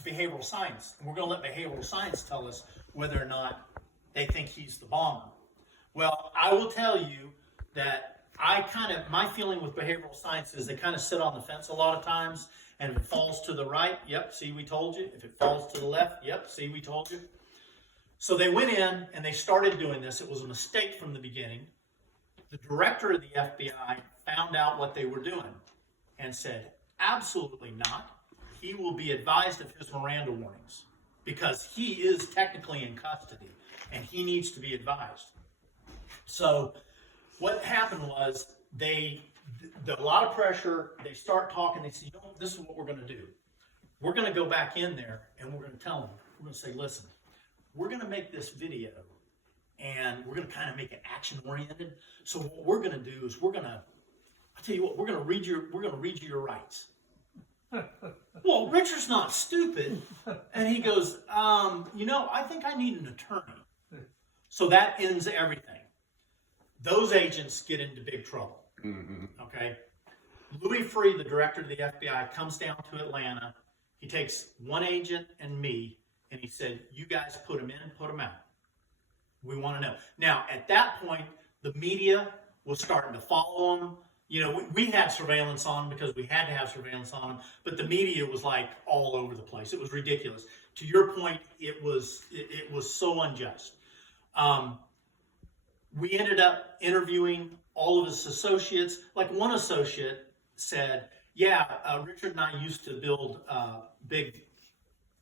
behavioral science. And we're going to let behavioral science tell us whether or not they think he's the bomber. Well, I will tell you that my feeling with behavioral science is they kind of sit on the fence a lot of times, and if it falls to the right, yep, see, we told you. If it falls to the left, yep, see, we told you. So they went in and they started doing this. It was a mistake from the beginning. The director of the FBI found out what they were doing and said, absolutely not. He will be advised of his Miranda warnings because he is technically in custody and he needs to be advised. So what happened was a lot of pressure. They start talking. They say, you know, this is what we're going to do. We're going to go back in there and we're going to tell them. We're going to say, listen, we're going to make this video and we're going to kind of make it action oriented. So what we're going to do is we're going to read you your rights. Well, Richard's not stupid. And he goes, I think I need an attorney. So that ends everything. Those agents get into big trouble. Mm-hmm. Okay? Louis Freeh, the director of the FBI, comes down to Atlanta. He takes one agent and me, and he said, you guys put him in, put him out. We want to know. Now, at that point, the media was starting to follow him. You know, we had surveillance on him because we had to have surveillance on him, but the media was like all over the place. It was ridiculous. To your point, it was so unjust. We ended up interviewing all of his associates. Like one associate said, Richard and I used to build big,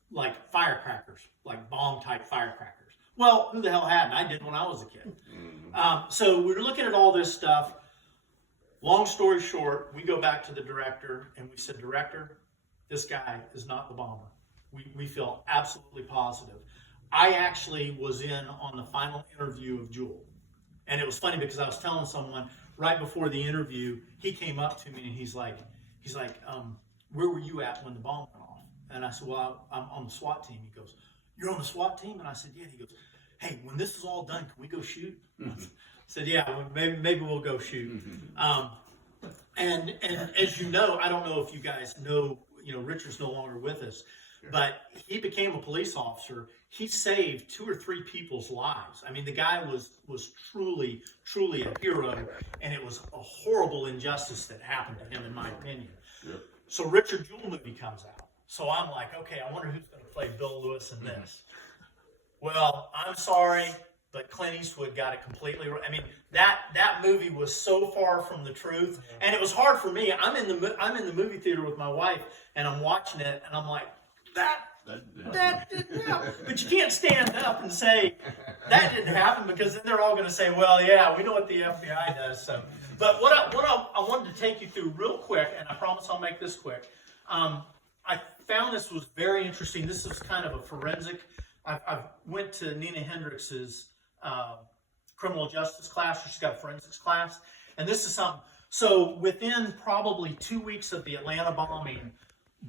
like firecrackers, like bomb-type firecrackers. Well, who the hell hadn't? I did when I was a kid. So we were looking at all this stuff. Long story short, we go back to the director and we said, Director, this guy is not the bomber. We feel absolutely positive. I actually was in on the final interview of Jewel. And it was funny because I was telling someone right before the interview, he came up to me and he's like, where were you at when the bomb went off? And I said, well, I'm on the SWAT team. He goes, you're on the SWAT team? And I said, yeah. He goes, hey, when this is all done, can we go shoot? Mm-hmm. I said, yeah, well, maybe we'll go shoot. Mm-hmm. And as you know, I don't know if you guys know, Richard's no longer with us, but he became a police officer. He saved 2 or 3 people's lives. I mean, the guy was truly, truly a hero, and it was a horrible injustice that happened to him, in my opinion. Yep. So Richard Jewell movie comes out. So I'm like, okay, I wonder who's going to play Bill Lewis in this. Well, I'm sorry, but Clint Eastwood got it completely right. I mean, that movie was so far from the truth, and it was hard for me. I'm in the movie theater with my wife, and I'm watching it, and I'm like, that didn't happen. But you can't stand up and say that didn't happen because then they're all going to say, well, yeah, we know what the FBI does. So, but what I wanted to take you through real quick, and I promise I'll make this quick. I found this was very interesting. This is kind of a forensic. I went to Nina Hendrix's criminal justice class. She's got a forensics class, and this is something. So within probably 2 weeks of the Atlanta bombing,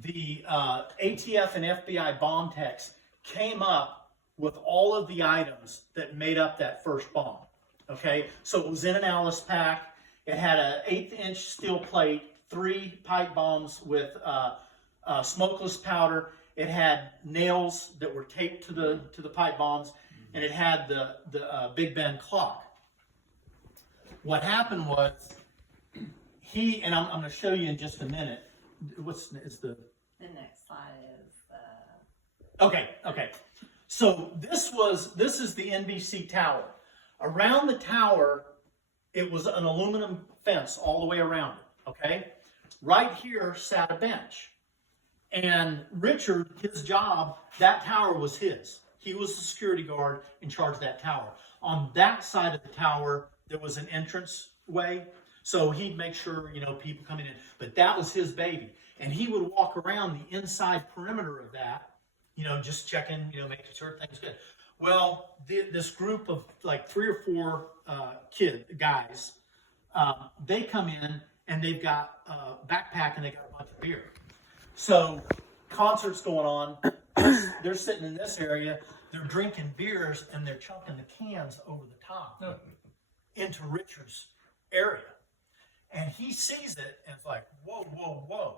the ATF and FBI bomb techs came up with all of the items that made up that first bomb. Okay, so it was in an Alice pack. It had an 1/8-inch steel plate, 3 pipe bombs with smokeless powder. It had nails that were taped to the pipe bombs, and it had the Big Ben clock. What happened was and I'm going to show you in just a minute. The next slide is Okay. So this is the NBC tower. Around the tower, it was an aluminum fence all the way around it. Okay, right here sat a bench, and Richard, his job, that tower was his. He was the security guard in charge of that tower. On that side of the tower, there was an entrance way. So he'd make sure, people coming in. But that was his baby. And he would walk around the inside perimeter of that, just checking, making sure things good. Well, this group of like 3 or 4 guys, they come in and they've got a backpack and they got a bunch of beer. So concert's going on. They're sitting in this area. They're drinking beers and they're chucking the cans over the top into Richard's area. And he sees it and it's like, whoa, whoa, whoa.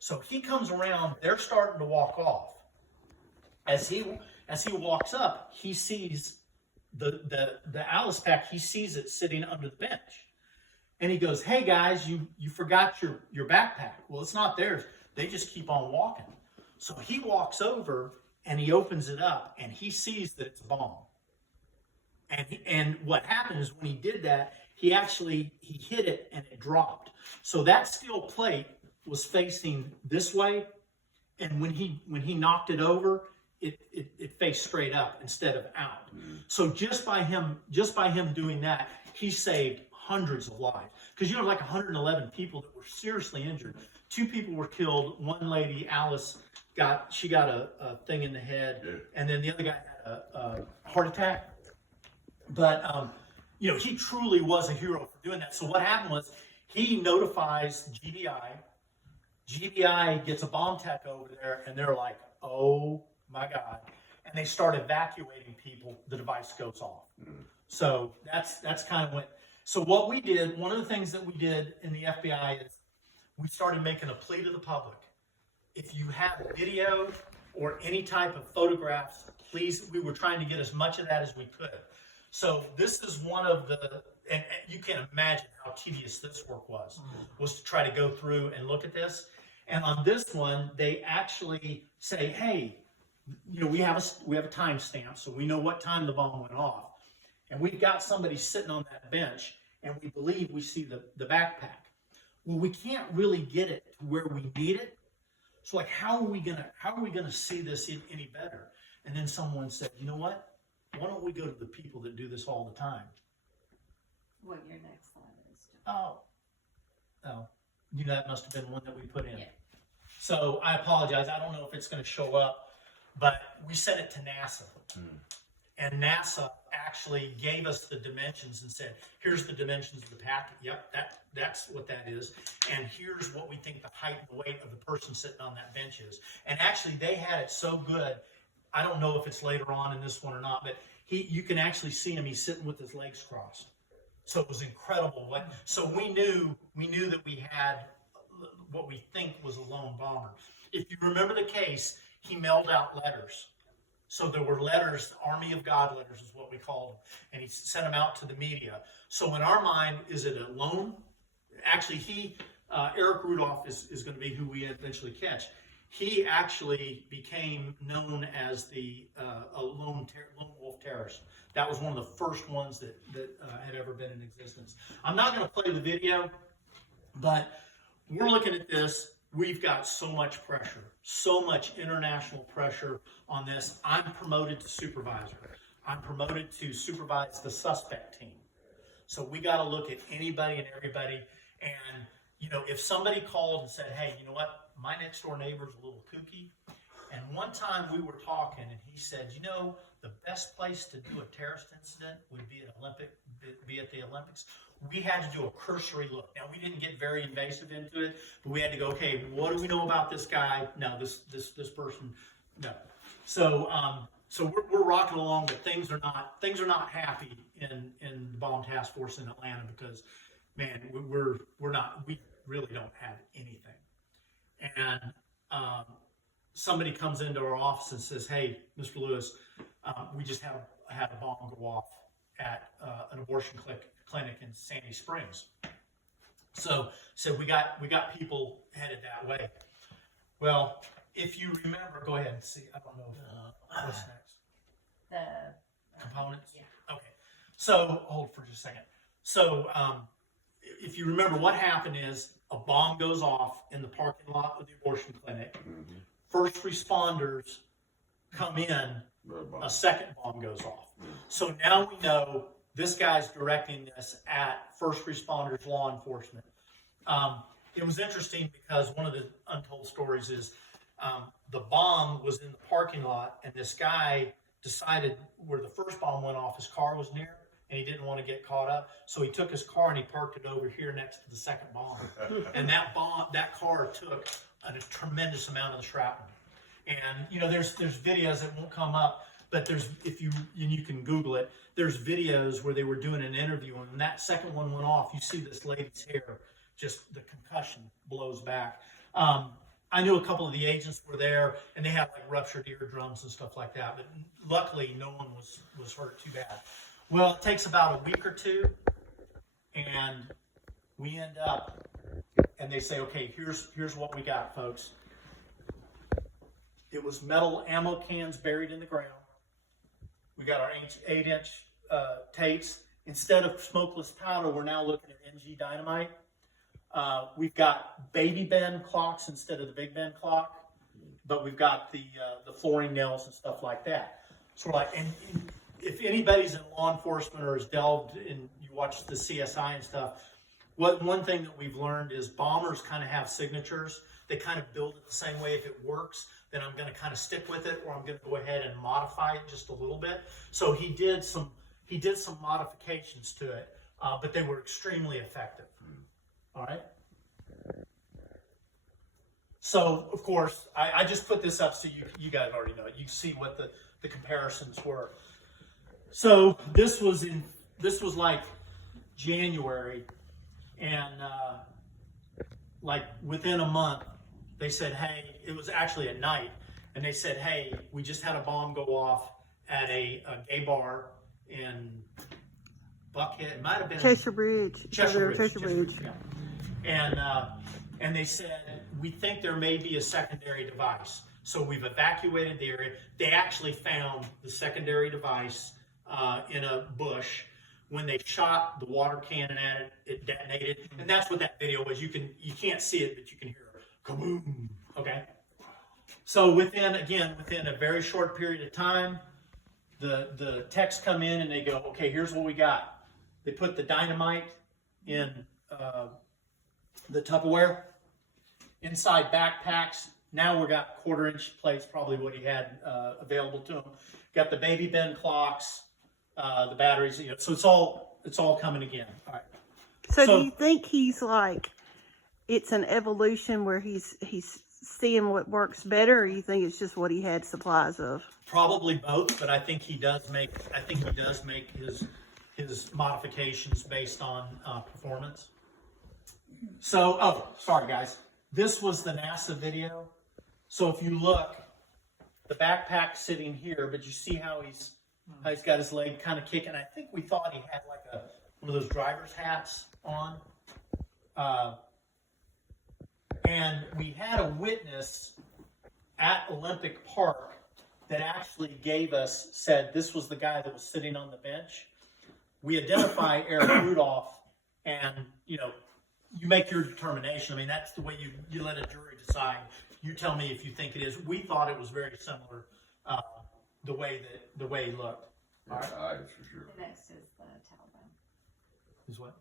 So he comes around, they're starting to walk off. As he walks up, he sees the Alice pack. He sees it sitting under the bench, and he goes, "Hey guys, you forgot your backpack." Well, it's not theirs. They just keep on walking. So he walks over and he opens it up, and he sees that it's a bomb. And what happened is when he did that, he hit it and it dropped. So that steel plate was facing this way, and when he knocked it over, it faced straight up instead of out. So just by him doing that, he saved hundreds of lives. Because like 111 people that were seriously injured. 2 people were killed. One lady, Alice, got a thing in the head, and then the other guy had a heart attack. But he truly was a hero for doing that. So what happened was he notifies GBI. GBI gets a bomb tech over there, and they're like, "Oh my God!" And they start evacuating people. The device goes off. So that's kind of what. So what we did, one of the things that we did in the FBI is we started making a plea to the public. If you have video or any type of photographs, please, we were trying to get as much of that as we could. So this is one of and you can imagine how tedious this work was to try to go through and look at this. And on this one, they actually say, "Hey, we have a timestamp, so we know what time the bomb went off. And we've got somebody sitting on that bench, and we believe we see the backpack. Well, we can't really get it to where we need it. So how are we gonna see this any better?" And then someone said, "You know what? Why don't we go to the people that do this all the time?" What your next slide is. Oh, that must have been one that we put in. Yeah. So I apologize. I don't know if it's going to show up, but we sent it to NASA. And NASA actually gave us the dimensions and said, "Here's the dimensions of the packet. Yep, that's what that is. And here's what we think the height and the weight of the person sitting on that bench is." And actually, they had it so good. I don't know if it's later on in this one or not, but you can actually see him. He's sitting with his legs crossed. So it was incredible. So we knew that we had what we think was a lone bomber. If you remember the case, he mailed out letters. So there were letters, Army of God letters is what we called them, and he sent them out to the media. So in our mind, is it a lone? Actually, Eric Rudolph is going to be who we eventually catch. He actually became known as a lone wolf terrorist. That was one of the first ones that had ever been in existence. I'm not going to play the video, but we're looking at this. We've got so much pressure, so much international pressure on this. I'm promoted to supervisor. I'm promoted to supervise the suspect team. So we got to look at anybody and everybody. And, if somebody called and said, "Hey, you know what? My next door neighbor's a little kooky." And one time we were talking and he said, "The best place to do a terrorist incident would be at the Olympics." We had to do a cursory look. Now, we didn't get very invasive into it, but we had to go, "Okay, what do we know about this guy? No, this person, no." So we're rocking along, but things are not happy in the bomb task force in Atlanta because, man, we really don't have anything. And somebody comes into our office and says, "Hey, Mr. Lewis, we just had a bomb go off at an abortion clinic in Sandy Springs." So we got people headed that way. Well, if you remember, go ahead and see. I don't know what's next. The components. Yeah. Okay. So hold for just a second. So if you remember, what happened is a bomb goes off in the parking lot of the abortion clinic. Mm-hmm. First responders come in. A second bomb goes off. So now we know this guy's directing this at first responders, law enforcement. It was interesting because one of the untold stories is the bomb was in the parking lot, and this guy decided where the first bomb went off, his car was near, and he didn't want to get caught up. So he took his car and he parked it over here next to the second bomb. And that car took a tremendous amount of the shrapnel. And there's videos that won't come up, but you can Google it. There's videos where they were doing an interview, and when that second one went off, you see this lady's hair, just the concussion blows back. I knew a couple of the agents were there, and they had like ruptured eardrums and stuff like that. But luckily, no one was hurt too bad. Well, it takes about a week or two, and we end up, and they say, okay, here's what we got, folks. It was metal ammo cans buried in the ground. We got our 8-inch tapes. Instead of smokeless powder, we're now looking at NG dynamite. We've got baby bend clocks instead of the big bend clock, but we've got the flooring nails and stuff like that. So we're like, and if anybody's in law enforcement or has delved and you watch the CSI and stuff, one thing that we've learned is bombers kind of have signatures. They kind of build it the same way. If it works, then I'm going to kind of stick with it, or I'm going to go ahead and modify it just a little bit. So he did some modifications to it, but they were extremely effective. All right. So of course, I just put this up so you guys already know it. You see what the comparisons were. So this was like January, and like within a month, they said, hey, it was actually at night, and they said, hey, we just had a bomb go off at a gay bar in Buckhead. It might have been Cheshire Bridge. Cheshire Cheshire Bridge. Bridge. Yeah. And they said, we think there may be a secondary device. So we've evacuated the area. They actually found the secondary device in a bush. When they shot the water cannon at it, it detonated. And that's what that video was. You can't see it, but you can hear kaboom. Okay. So within a very short period of time, the techs come in and they go, okay, here's what we got. They put the dynamite in the Tupperware inside backpacks. Now we got 1/4-inch plates, probably what he had available to him. Got the baby bend clocks, the batteries. So it's all coming again. All right. So do you think he's like, it's an evolution where he's seeing what works better, or you think it's just what he had supplies of? Probably both, but I think he does make his modifications based on performance. So, sorry guys, this was the NASA video. So if you look, the backpack's sitting here, but you see how he's got his leg kind of kicking. I think we thought he had like one of those driver's hats on. And we had a witness at Olympic Park that actually said this was the guy that was sitting on the bench. We identify Eric Rudolph, and you make your determination. I mean, that's the way you let a jury decide. You tell me if you think it is. We thought it was very similar, the way he looked. All right. Eyes for sure. The next is the Taliban. Is what?